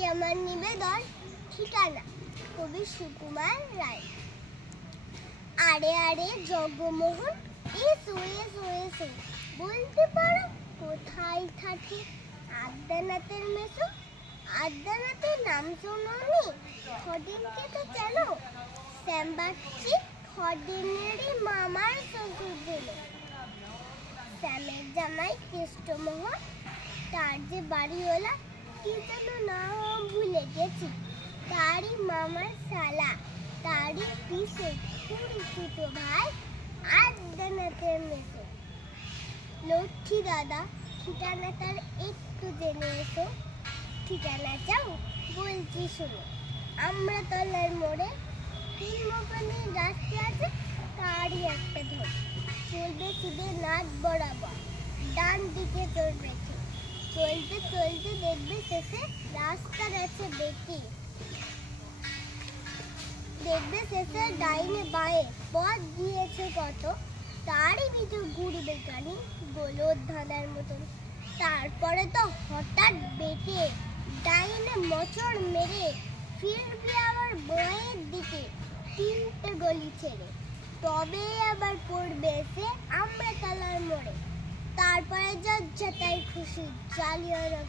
আজকে আমার নিবেদন ঠিকানা কবি সুকুমার রায়। আরে আরে জগমোহন এসো এসো এসো, বলতে পারো কোথায় থাকে আদ্যানাথের মেসো? আদ্যানাথের নাম শোনোনি? খদিনকে তো চেনো? শ্যামবাগচি খদিনেরই মামার শ্বশুর দিল। শ্যামের জামাই কেষ্টমোহন, তার যে বাড়িওয়ালা কি যেন নাম ভুলে গেছি, তারই মামার শালা, তারই পিসে খুড়িতো ভাই আদ্যানাথের মেসো। লক্ষ্মী দাদা ঠিকানাটার একটু জেনে এসো। ঠিকানা চাও? বলছি শোনো। আমরাতলার মোড়ে 3 মোকানের রাস্তা আছে, তারই একটা ধর চলবে সিধে নাট বরাবর, ডান দিকে চলবে। চলতে চলতে দেখবে শেষে রাস্তা গেছে বেঁকে, দেখবে শেষে ডাইনে বাঁয়ে পথ দিয়েছে কত, তারই ভিতর ঘুরবে কানি গোলর ধাঁধার মতন। তারপরে তো হঠাৎ বেঁকে ডাইনে মোচড় মেরে ফিরবি আবার বাঁয়ের দিকে 3টে গলি ছেড়ে, তবে আবার পড়বে এসে আমরাতলার মোড়ে। তারপরে যা যেটাই খুশি জালিয়ানা